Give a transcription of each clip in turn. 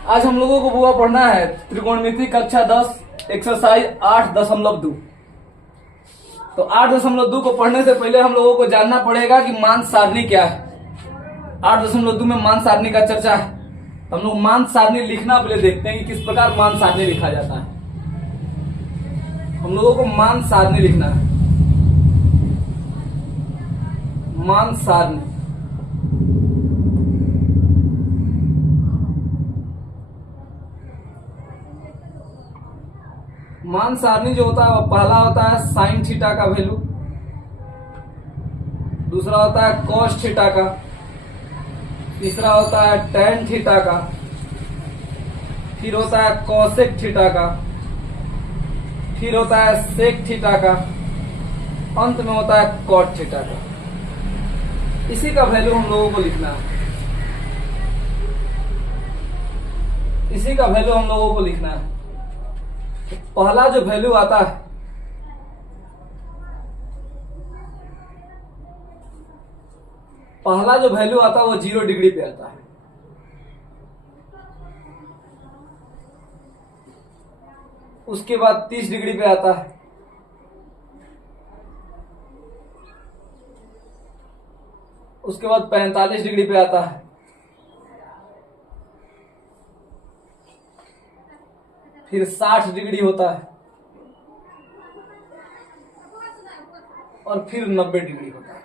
आज हम लोगों को बुआ पढ़ना है त्रिकोणमिति कक्षा 10 एक्सरसाइज 8.2। तो 8.2 को पढ़ने से पहले हम लोगों को जानना पड़ेगा कि मान सारणी क्या है। 8.2 में मान सारणी का चर्चा है। तो हम लोग मान सारणी लिखना पहले देखते हैं कि किस प्रकार मान सारणी लिखा जाता है। हम लोगों को मान सारणी लिखना है। मान सारणी मान सारणी जो होता है वो पहला होता है साइन थीटा का वैल्यू, दूसरा होता है कॉस थीटा का, तीसरा होता है टेन थीटा का, फिर होता है कॉसेक थीटा का, फिर होता है सेक थीटा का, अंत में होता है कॉट थीटा का। इसी का वैल्यू हम लोगों को लिखना है। इसी का वैल्यू हम लोगों को लिखना है। पहला जो वैल्यू आता है वो 0 डिग्री पे आता है। उसके बाद 30 डिग्री पे आता है, उसके बाद 45 डिग्री पे आता है, फिर 60 डिग्री होता है और फिर 90 डिग्री होता है।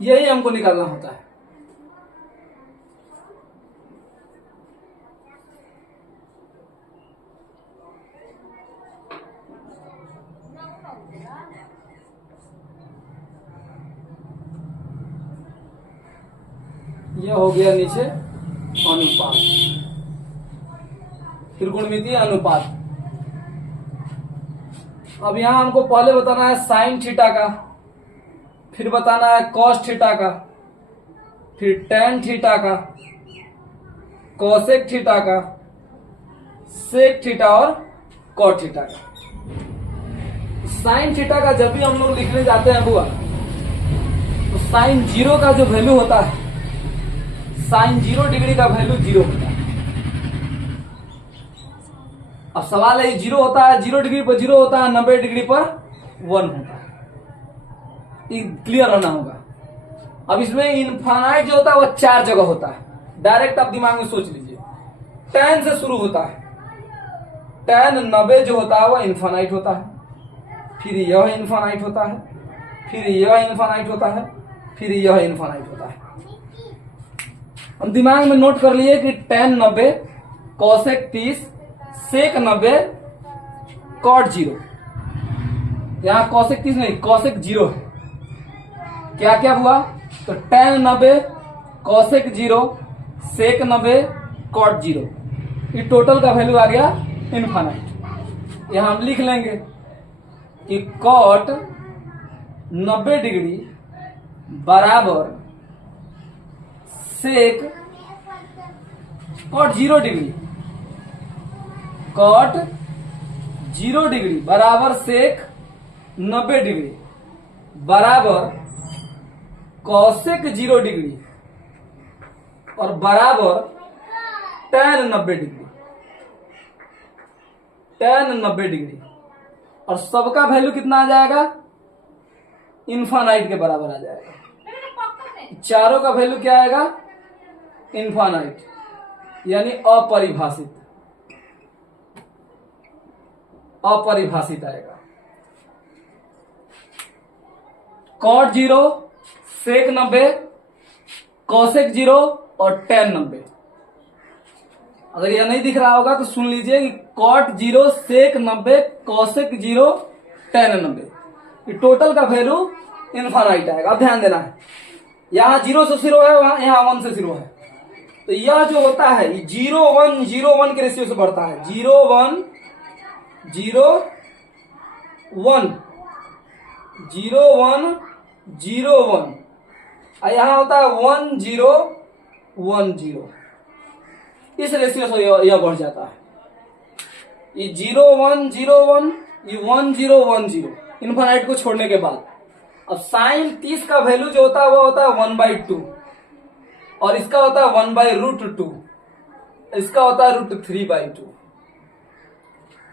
यही हमको निकालना होता है। यह हो गया नीचे अनुपात, त्रिकोणमितीय अनुपात। अब यहां हमको पहले बताना है साइन थीटा का, फिर बताना है कॉस थीटा का, फिर टेन थीटा का, कॉसेक थीटा का, सेक थीटा और कॉट थीटा का। साइन थीटा का जब भी हम लोग लिखने जाते हैं बुआ, तो साइन 0 का जो वैल्यू होता है, साइन 0 डिग्री का वैल्यू 0 होता है। अब सवाल है 0 होता है, 0 डिग्री पर 0 होता है, 90 डिग्री पर 1 होता है। क्लियर होना होगा। अब इसमें इनफाइनाइट जो होता है वो 4 जगह होता है। डायरेक्ट आप दिमाग में सोच लीजिए, टेन से शुरू होता है। टेन 90 जो होता है वो इनफाइनाइट होता है, फिर यह इनफाइनाइट होता है, फिर यह इनफाइनाइट होता है, फिर यह इनफाइनाइट होता है। हम दिमाग में नोट कर लिए कि टेन 90, कॉसेक 30, सेक 90, कॉट 0। यहां कॉसेक 30 नहीं, कॉसेक 0 है। क्या क्या हुआ? तो टेन 90, कॉसेक 0, सेक 90, कॉट 0। ये टोटल का वैल्यू आ गया इनफाइनाइट। यहां हम लिख लेंगे कि कॉट 90 डिग्री बराबर sec cot 0 degree, cot 0 degree बराबर सेक 90 डिग्री बराबर कॉसेक 0 डिग्री और बराबर टेन 90 डिग्री। टेन 90 डिग्री और सबका वैल्यू कितना आ जाएगा? इनफाइनाइट के बराबर आ जाएगा। चारों का वैल्यू क्या आएगा? इनफाइनाइट, यानी अपरिभाषित। अपरिभाषित आएगा। कॉट 0, सेक 90, कॉसेक 0 और टेन 90। अगर यह नहीं दिख रहा होगा तो सुन लीजिए कि कॉट 0, सेक 90, कॉसेक 0, टेन 90। ये टोटल का वैल्यू इनफाइनाइट आएगा। अब ध्यान देना है, यहां 0 से शुरू है, वहां यहां 1 से शुरू है। तो यह जो होता है 0 1 0 1 के रेशियो से बढ़ता है। 0 1 0 1 0 1 0 1, यहां होता है 1 0 1 0। इस रेशियो से यह बढ़ जाता है। ये 0 1 0 1, ये 1 0 1 0 इन्फानाइट को छोड़ने के बाद। अब साइन 30 का वैल्यू जो होता है वो होता है 1/2, और इसका होता है 1/√2, इसका होता है √3/2।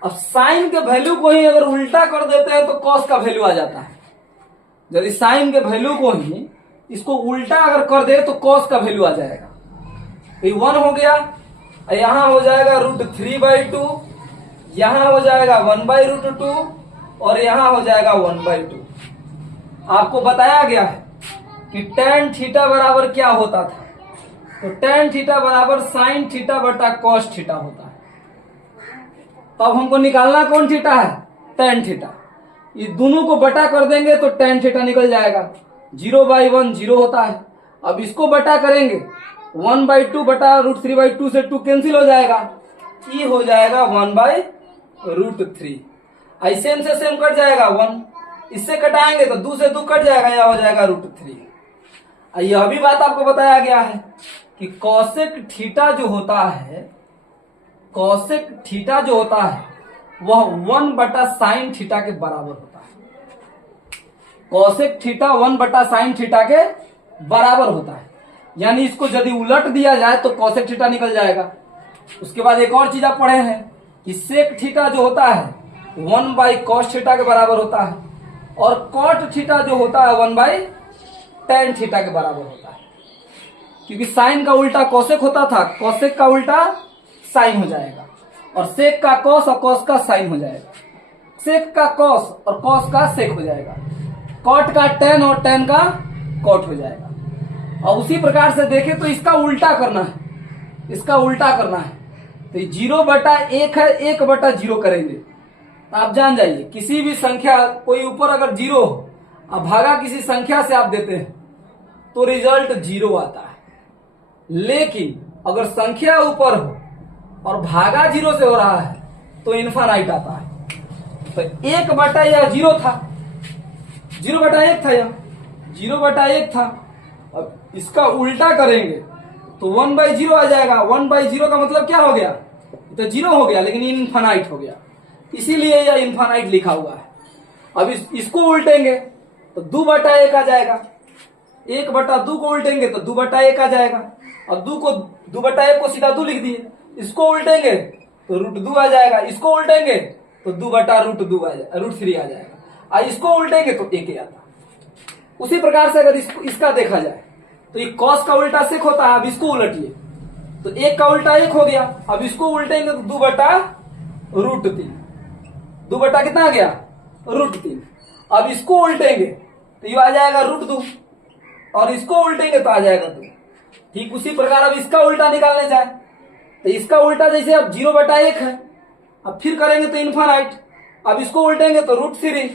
अब साइन के वैल्यू को ही अगर उल्टा कर देते हैं तो कॉस का वैल्यू आ जाता है। यदि साइन के वैल्यू को ही इसको उल्टा अगर कर दे तो कॉस का वैल्यू आ जाएगा। ये 1 हो गया, यहां हो जाएगा √3/2, यहां हो जाएगा 1/√2, और यहां हो जाएगा 1/2। आपको बताया गया है कि tan थीटा बराबर क्या होता था, तो tan थीटा बराबर sin थीटा बटा cos थीटा होता है। अब हमको निकालना कौन थीटा है, tan थीटा। ये दोनों को बटा कर देंगे तो tan थीटा निकल जाएगा। 0/1 0 होता है। अब इसको बटा करेंगे 1/2 बटा √3/2 से 2 कैंसिल हो जाएगा, ये हो जाएगा 1/√3। ऐसे से सेम कट जाएगा 1, इससे कटाएंगे तो 2 से 2 कट जाएगा, यह हो जाएगा √3। यह भी बात आपको बताया गया है कि कॉसेक थीटा जो होता है, कॉसेक थीटा जो होता है वह 1 बटा साइन थीटा के बराबर होता है। कॉसेक थीटा 1 बटा साइन थीटा के बराबर होता है। यानी इसको यदि उलट दिया जाए तो कॉसेक थीटा निकल जाएगा। उसके बाद एक और चीज आप पढ़े हैं कि सेक थीटा जो होता है 1/cos थीटा के बराबर होता है, और कॉट थीटा जो होता है 1/tan थीटा के बराबर होता है। क्योंकि साइन का उल्टा कॉसेक होता था, कॉसेक का उल्टा साइन हो जाएगा, और सेक का कॉस और कॉस का साइन हो जाएगा, सेक का कॉस और कॉस का सेक हो जाएगा, कॉट का tan और tan का कॉट हो जाएगा। और उसी प्रकार से देखें तो इसका उल्टा करना है, इसका उल्टा करना है तो 0/1 है, 1/0 करेंगे। आप जान जाइए किसी भी संख्या, कोई ऊपर अगर 0 हो अब भागा किसी संख्या से आप देते हैं तो रिजल्ट 0 आता है। लेकिन अगर संख्या ऊपर हो और भागा 0 से हो रहा है तो इन्फानाइट आता है। तो 1 यह 0 था, 0/1 था, यह 0/1 था। अब इसका उल्टा करेंगे तो 1/0 आ जाएगा। 1/0 का मतलब क्या हो गया, तो 0 हो गया, लेकिन इन्फानाइट हो गया, इसीलिए यह इन्फानाइट लिखा हुआ है। अब इसको उल्टेंगे तो 2/1 आ जाएगा, 1/2 को उल्टेंगे तो 2/1 आ जाएगा। अब 2/1 को सीधा 2 लिख दिए, इसको उल्टेंगे तो √2 आ जाएगा, इसको उल्टेंगे तो 2/√2 आ जाएगा, √3 आ जाएगा, और इसको उल्टेंगे तो 1 आता। उसी प्रकार से अगर इसका देखा जाए तो ये कॉस का उल्टा सेक होता है। अब इसको उलटिए तो 1 का उल्टा 1 हो गया, अब इसको उल्टेंगे तो 2/√3, 2 बटा कितना आ गया, √3। अब इसको उल्टेंगे तो ये आ जाएगा √2, और इसको उल्टेंगे तो आ जाएगा 2। ठीक उसी प्रकार अब इसका उल्टा निकालने जाए तो इसका उल्टा जैसे अब 0/1 है, अब फिर करेंगे तो इन्फानाइट। अब इसको उल्टेंगे तो √3,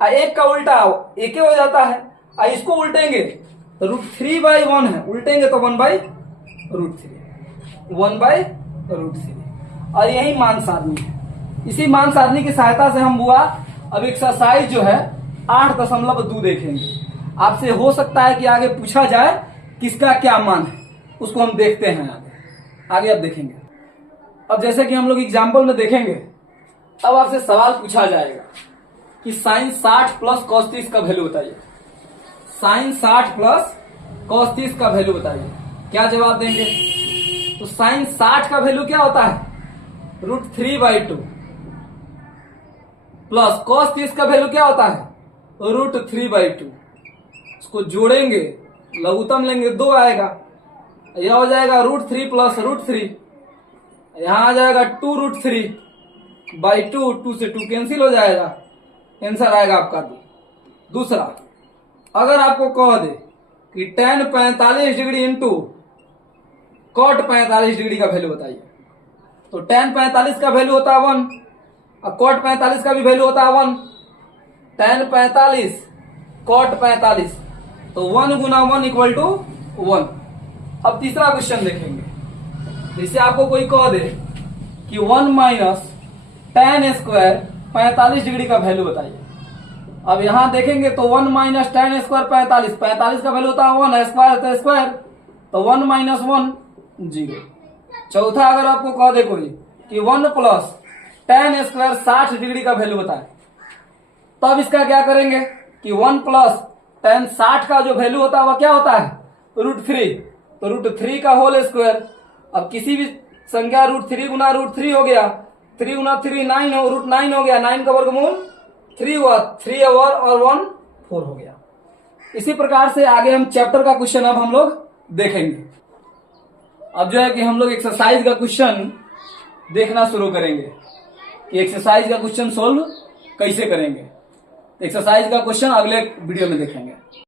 1 का उल्टा 1 हो जाता है, और इसको उल्टेंगे तो √3/1 है, उल्टेंगे तो 1/√3, 1/√3। और यही मान सारणी है। इसी मान सारणी की सहायता से हम बुआ अब एक्सरसाइज जो है 8.2 देखेंगे। आपसे हो सकता है कि आगे पूछा जाए किसका क्या मान है, उसको हम देखते हैं आगे आप देखेंगे। अब जैसे कि हम लोग एग्जाम्पल में देखेंगे, अब आपसे सवाल पूछा जाएगा कि साइन 60 प्लस cos 30 का वैल्यू बताइए। साइन 60 प्लस cos 30 का वैल्यू बताइए, क्या जवाब देंगे। तो साइन 60 का वैल्यू क्या होता है, √3/2, प्लस cos 30 का वैल्यू क्या होता है, √3/2। इसको जोड़ेंगे, लघुत्तम लेंगे 2 आएगा, यह हो जाएगा √3 प्लस √3, यहां आ जाएगा 2√3/2, 2 से 2 कैंसिल हो जाएगा, आंसर आएगा आपका 2। दूसरा, अगर आपको कह दे कि tan 45 degree into cot 45 degree का वैल्यू बताइए, तो tan 45 का वैल्यू होता है 1 और cot 45 का भी वैल्यू होता है 1। tan 45 cot 45, तो 1 गुना 1 इक्वल टू 1। अब तीसरा क्वेश्चन देखेंगे, जैसे आपको कोई कह दे कि 1 माइनस tan स्क्वायर 45 डिग्री का वैल्यू बताइए। अब यहां देखेंगे तो 1 माइनस tan स्क्वायर 45 का वैल्यू होता है 1, स्क्वायर तो स्क्वायर, तो 1 माइनस 1 0। चौथा, अगर आपको कह दे कोई कि 1 प्लस tan स्क्वायर 60 डिग्री का वैल्यू होता है। तब इसका क्या करेंगे कि 1 प्लस tan 60 का जो वैल्यू होता है वह क्या होता है √3, तो √3 का होल स्क्वायर। अब किसी भी संख्या √3 गुना √3 हो गया, 3 गुना 3 9 हो, √9 हो गया, 9 का वर्गमूल 3 हुआ, 3 ओवर और 1 4 हो गया। इसी प्रकार से आगे हम चैप्टर का क्वेश्चन अब हम लोग देखेंगे। अब जो है कि हम लोग एक्सरसाइज का क्वेश्चन देखना शुरू करेंगे कि एक्सरसाइज का क्वेश्चन सोल्व कैसे करेंगे। एक्सरसाइज का क्वेश्चन अगले वीडियो में देखेंगे।